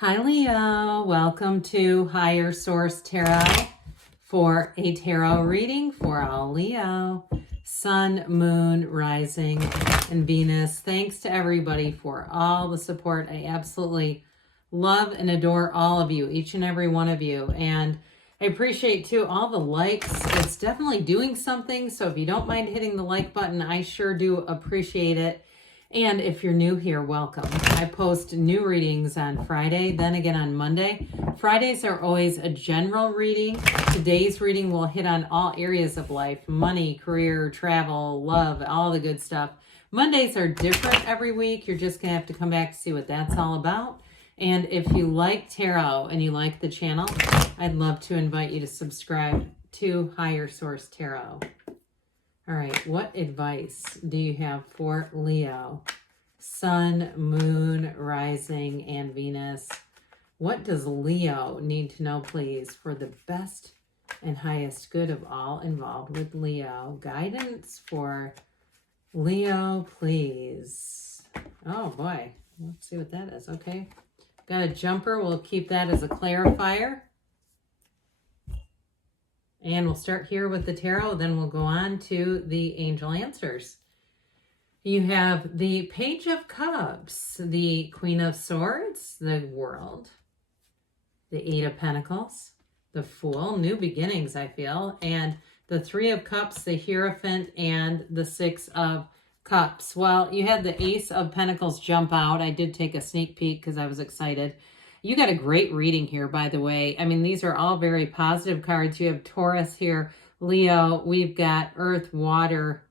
Hi Leo, welcome to Higher Source Tarot for a tarot reading for all Leo, Sun, Moon, Rising, and Venus. Thanks to everybody for all the support. I absolutely love and adore all of you, each and every one of you. And I appreciate too all the likes. It's definitely doing something. So if you don't mind hitting the like button, I sure do appreciate it. And if you're new here, welcome. I post new readings on Friday, then again on Monday. Fridays are always a general reading. Today's reading will hit on all areas of life: money, career, travel, love, all the good stuff. Mondays are different every week. You're just going to have to come back to see what that's all about. And if you like tarot and you like the channel, I'd love to invite you to subscribe to Higher Source Tarot. All right, what advice do you have for Leo? Sun, Moon, Rising, and Venus. What does Leo need to know, please, for the best and highest good of all involved with Leo? Guidance for Leo, please. Oh, boy. Let's see what that is. Okay. Got a jumper. We'll keep that as a clarifier. And we'll start here with the tarot, then we'll go on to the angel answers. You have the Page of Cups, the Queen of Swords, the World, the Eight of Pentacles, the Fool, new beginnings, I feel, and the Three of Cups, the Hierophant, and the Six of Cups. Well, you had the Ace of Pentacles jump out. I did take a sneak peek because I was excited. You got a great reading here, by the way. I mean, these are all very positive cards. You have Taurus here, Leo. We've got Earth, Water,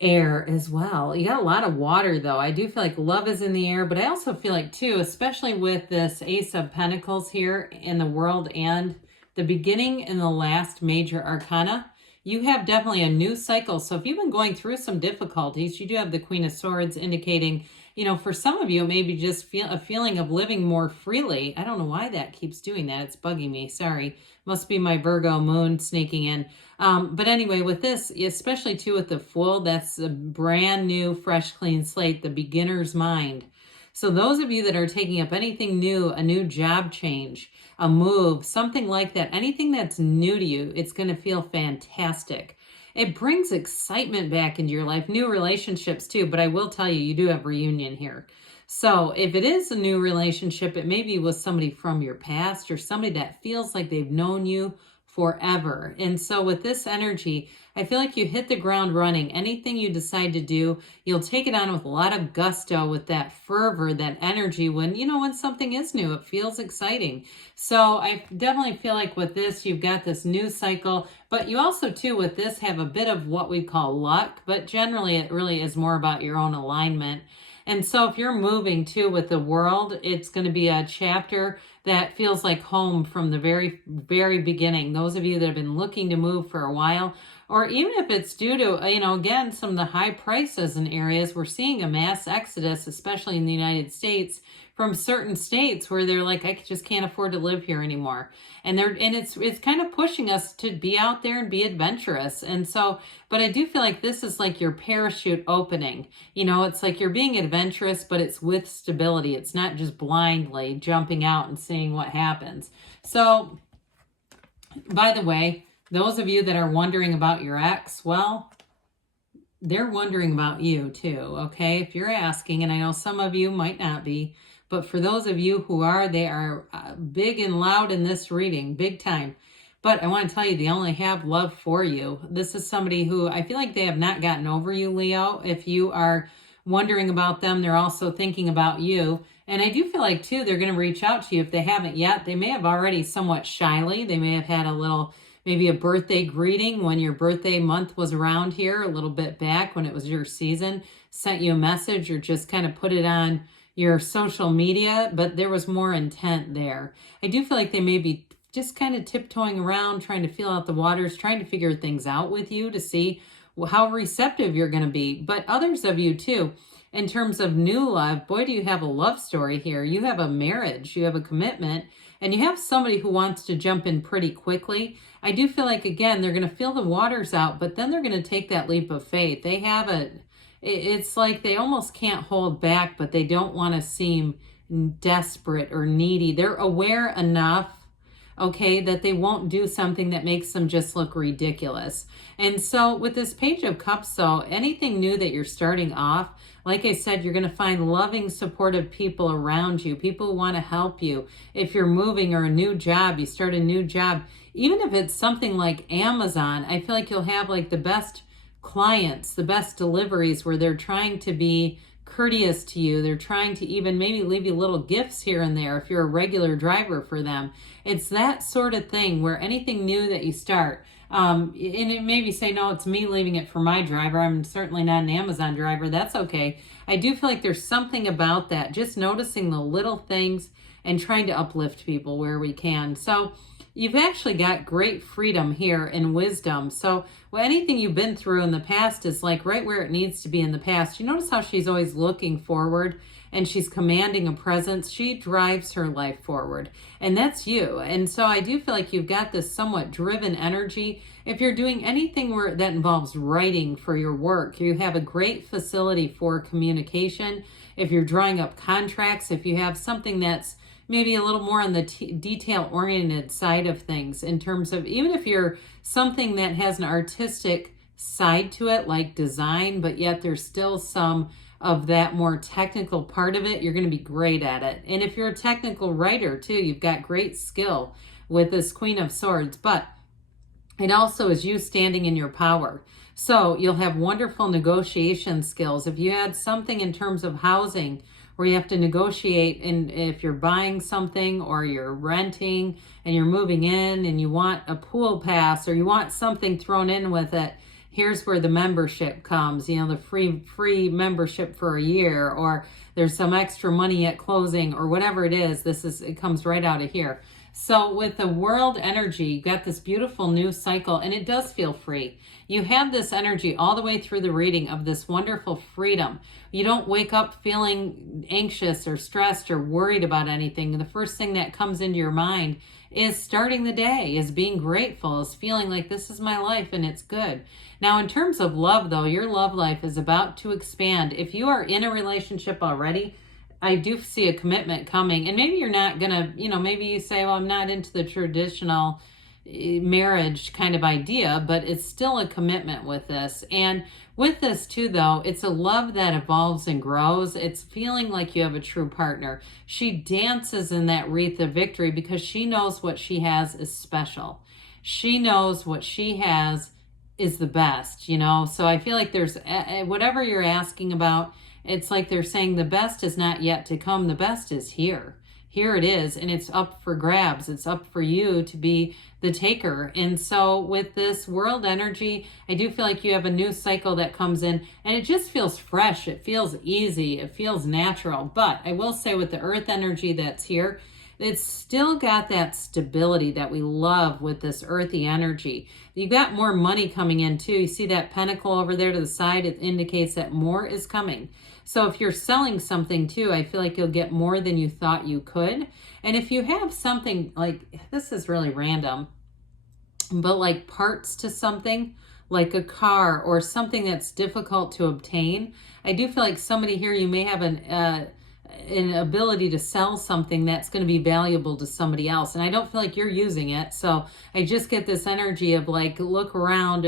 Air as well. You got a lot of water, though. I do feel like love is in the air, but I also feel like, too, especially with this Ace of Pentacles here in the World and the beginning and the last major arcana, you have definitely a new cycle. So if you've been going through some difficulties, you do have the Queen of Swords indicating, you know, for some of you, maybe just a feeling of living more freely. I don't know why that keeps doing that. It's bugging me. Sorry. Must be my Virgo moon sneaking in. But anyway, with this, especially too with the Fool, that's a brand new, fresh, clean slate, the beginner's mind. So those of you that are taking up anything new, a new job change, a move, something like that, anything that's new to you, it's going to feel fantastic. It brings excitement back into your life, new relationships too, but I will tell you, you do have reunion here. So if it is a new relationship, it may be with somebody from your past or somebody that feels like they've known you forever. And so with this energy, I feel like you hit the ground running. Anything you decide to do, you'll take it on with a lot of gusto, with that fervor, that energy when, you know, when something is new, it feels exciting. So I definitely feel like with this, you've got this new cycle, but you also too with this have a bit of what we call luck, but generally it really is more about your own alignment. And so if you're moving too with the World, it's going to be a chapter that feels like home from the very, very beginning. Those of you that have been looking to move for a while, or even if it's due to, you know, again, some of the high prices in areas, we're seeing a mass exodus, especially in the United States, from certain states where they're like, I just can't afford to live here anymore. And it's kind of pushing us to be out there and be adventurous. And so, but I do feel like this is like your parachute opening. You know, it's like you're being adventurous, but it's with stability. It's not just blindly jumping out and seeing what happens. So, by the way, those of you that are wondering about your ex, well, they're wondering about you too, okay? If you're asking, and I know some of you might not be, but for those of you who are, they are big and loud in this reading, big time. But I want to tell you, they only have love for you. This is somebody who I feel like they have not gotten over you, Leo. If you are wondering about them, they're also thinking about you. And I do feel like, too, they're going to reach out to you. If they haven't yet, they may have already somewhat shyly. They may have had a little, maybe a birthday greeting when your birthday month was around here, a little bit back when it was your season, sent you a message or just kind of put it on your social media, but there was more intent there. I do feel like they may be just kind of tiptoeing around, trying to feel out the waters, trying to figure things out with you to see how receptive you're going to be. But others of you too, in terms of new love, boy, do you have a love story here. You have a marriage, you have a commitment, and you have somebody who wants to jump in pretty quickly. I do feel like, again, they're going to feel the waters out, but then they're going to take that leap of faith. They have it's like they almost can't hold back, but they don't want to seem desperate or needy. They're aware enough, okay, that they won't do something that makes them just look ridiculous. And so with this Page of Cups, though, anything new that you're starting off, like I said, you're going to find loving, supportive people around you, people who want to help you. If you're moving or a new job, you start a new job, even if it's something like Amazon, I feel like you'll have like the best clients, the best deliveries where they're trying to be courteous to you. They're trying to even maybe leave you little gifts here and there if you're a regular driver for them. It's that sort of thing where anything new that you start, and it maybe say, no, it's me leaving it for my driver. I'm certainly not an Amazon driver. That's okay. I do feel like there's something about that, just noticing the little things and trying to uplift people where we can. So you've actually got great freedom here and wisdom. So anything you've been through in the past is like right where it needs to be in the past. You notice how she's always looking forward and she's commanding a presence. She drives her life forward, and that's you. And so I do feel like you've got this somewhat driven energy. If you're doing anything that involves writing for your work, you have a great facility for communication. If you're drawing up contracts, if you have something that's maybe a little more on the detail-oriented side of things, in terms of, even if you're something that has an artistic side to it, like design, but yet there's still some of that more technical part of it, you're going to be great at it. And if you're a technical writer too, you've got great skill with this Queen of Swords, but it also is you standing in your power. So you'll have wonderful negotiation skills. If you had something in terms of housing where you have to negotiate, and if you're buying something or you're renting and you're moving in and you want a pool pass or you want something thrown in with it, here's where the membership comes, you know, the free membership for a year, or there's some extra money at closing, or whatever it is. It comes right out of here. So with the world energy, you got this beautiful new cycle, and it does feel free. You have this energy all the way through the reading of this wonderful freedom. You don't wake up feeling anxious or stressed or worried about anything. The first thing that comes into your mind is starting the day, is being grateful, is feeling like this is my life and it's good. Now, in terms of love, though, your love life is about to expand. If you are in a relationship already, I do see a commitment coming, and maybe you're not gonna, maybe you say, well, I'm not into the traditional marriage kind of idea, but it's still a commitment with this. And with this too, though, it's a love that evolves and grows. It's feeling like you have a true partner. She dances in that wreath of victory because she knows what she has is special. She knows what she has is the best, So I feel like there's whatever you're asking about, it's like they're saying the best is not yet to come. The best is here. Here it is, and it's up for grabs. It's up for you to be the taker. And so with this world energy, I do feel like you have a new cycle that comes in, and it just feels fresh. It feels easy. It feels natural. But I will say with the earth energy that's here, it's still got that stability that we love with this earthy energy. You got more money coming in too. You see that pentacle over there to the side? It indicates that more is coming. So if you're selling something too, I feel like you'll get more than you thought you could. And if you have something like, this is really random, but like parts to something, like a car or something that's difficult to obtain, I do feel like somebody here, you may have an ability to sell something that's going to be valuable to somebody else, and I don't feel like you're using it. So I just get this energy of like, look around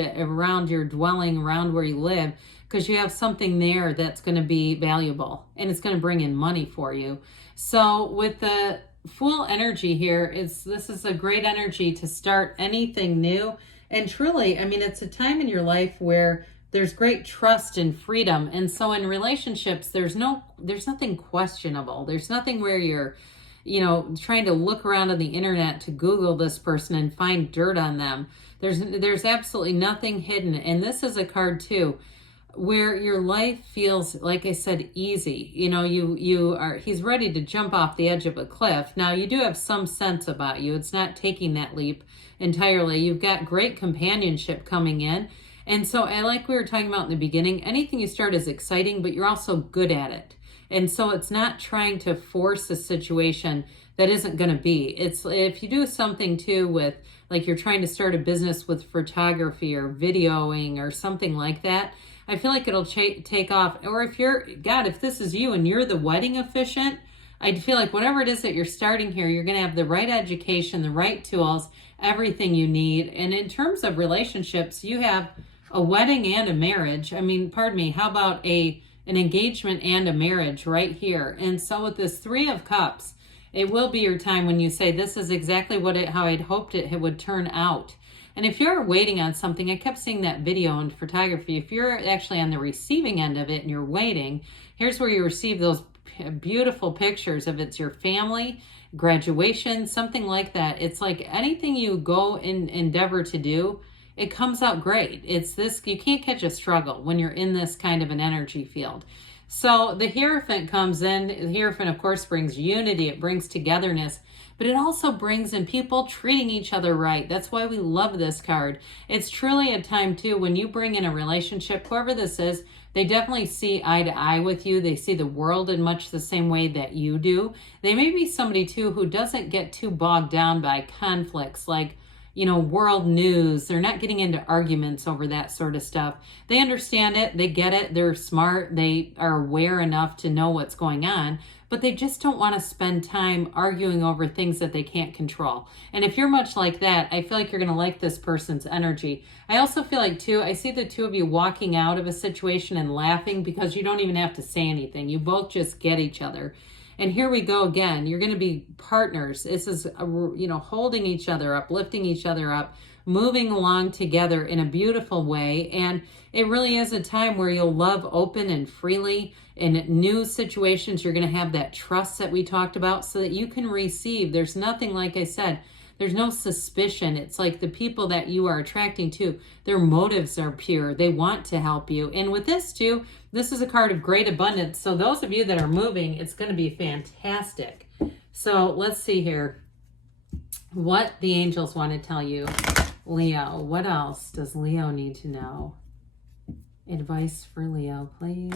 your dwelling, around where you live, because you have something there that's going to be valuable and it's going to bring in money for you. So with the Fool energy here, this is a great energy to start anything new. And truly, I mean, it's a time in your life where there's great trust and freedom. And so in relationships, there's nothing questionable. There's nothing where you're, trying to look around on the internet to Google this person and find dirt on them. There's absolutely nothing hidden. And this is a card too, where your life feels, like I said, easy. He's ready to jump off the edge of a cliff. Now, you do have some sense about you. It's not taking that leap entirely. You've got great companionship coming in. And so I like we were talking about in the beginning, anything you start is exciting, but you're also good at it. And so it's not trying to force a situation that isn't going to be. It's if you do something too with, like you're trying to start a business with photography or videoing or something like that, I feel like it'll take off. Or if if this is you and you're the wedding officiant, I feel like whatever it is that you're starting here, you're going to have the right education, the right tools, everything you need. And in terms of relationships, you have a wedding and a marriage. I mean, pardon me, how about an engagement and a marriage right here? And so with this Three of Cups, it will be your time when you say, this is exactly how I'd hoped it would turn out. And if you're waiting on something, I kept seeing that video in photography. If you're actually on the receiving end of it and you're waiting, here's where you receive those beautiful pictures of it's your family, graduation, something like that. It's like anything you go and endeavor to do, it comes out great. It's this, you can't catch a struggle when you're in this kind of an energy field. So the Hierophant comes in. The Hierophant, of course, brings unity. It brings togetherness, but it also brings in people treating each other right. That's why we love this card. It's truly a time, too, when you bring in a relationship, whoever this is, they definitely see eye to eye with you. They see the world in much the same way that you do. They may be somebody, too, who doesn't get too bogged down by conflicts like, you know, world news. They're not getting into arguments over that sort of stuff. They understand it. They get it. They're smart. They are aware enough to know what's going on, but they just don't want to spend time arguing over things that they can't control. And if you're much like that, I feel like you're going to like this person's energy. I also feel like, too, I see the two of you walking out of a situation and laughing because you don't even have to say anything. You both just get each other. And here we go again. You're going to be partners. This is, holding each other up, lifting each other up, moving along together in a beautiful way. And it really is a time where you'll love open and freely. In new situations, you're going to have that trust that we talked about so that you can receive. There's nothing, like I said, there's no suspicion. It's like the people that you are attracting to, their motives are pure. They want to help you. And with this too, this is a card of great abundance. So those of you that are moving, it's going to be fantastic. So let's see here what the angels want to tell you. Leo, what else does Leo need to know? Advice for Leo, please.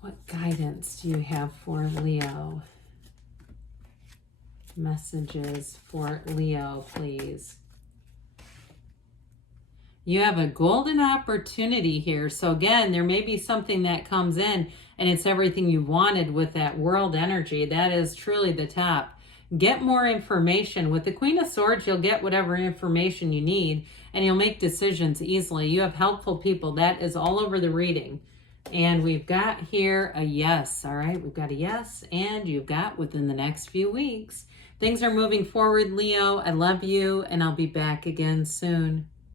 What guidance do you have for Leo? Messages for Leo, please. You have a golden opportunity here. So again, there may be something that comes in and it's everything you wanted with that world energy. That is truly the top. Get more information. With the Queen of Swords, you'll get whatever information you need and you'll make decisions easily. You have helpful people. That is all over the reading. And we've got here a yes. All right, we've got a yes, and you've got within the next few weeks. Things are moving forward, Leo. I love you, and I'll be back again soon.